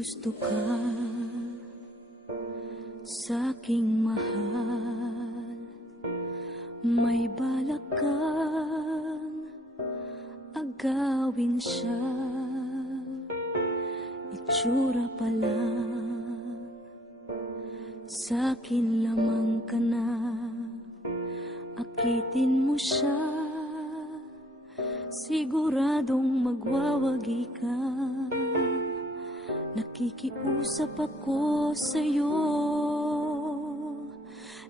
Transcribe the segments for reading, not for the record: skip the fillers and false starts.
gusto ka sa'king mahal, may balak kang agawin siya. Itsura pa lang, sa'kin lamang ka na, akitin mo siya, siguradong magwawagi ka. Nakikiusap ako sa'yo,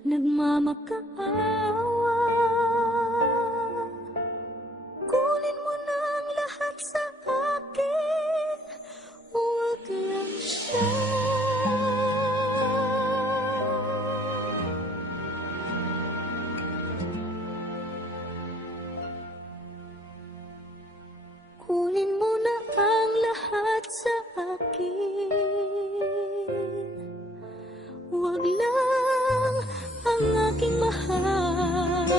nagmamakaawa. Kunin mo na ang lahat sa akin, huwag lang siya. Kunin mo na ang lahat sa huwag lang ang aking mahal.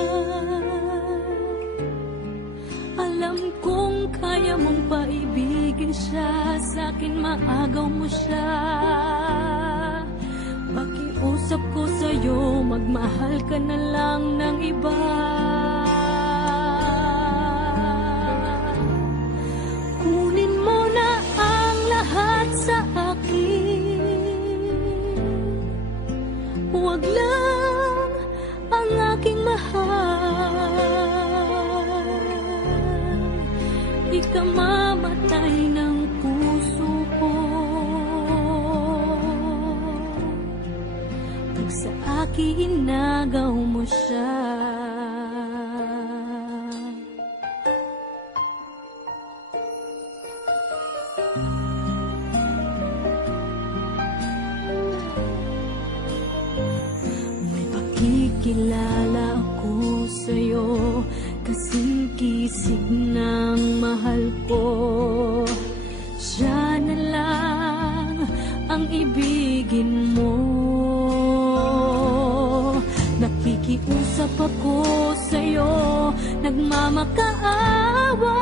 Alam kong kaya mong paibigin siya, sa'kin maagaw mo siya. Pakiusap ko sa'yo, magmahal ka na lang ng iba. Kunin mo na ang lahat sa huwag lang ang aking mahal. Ikamamatay ng puso ko pag sa akin inagaw mo siya. Kilala ako sa'yo, kasing kisig ng mahal ko. Siya na lang ang ibigin mo. Nakikiusap ako sa'yo, nagmamakaawa.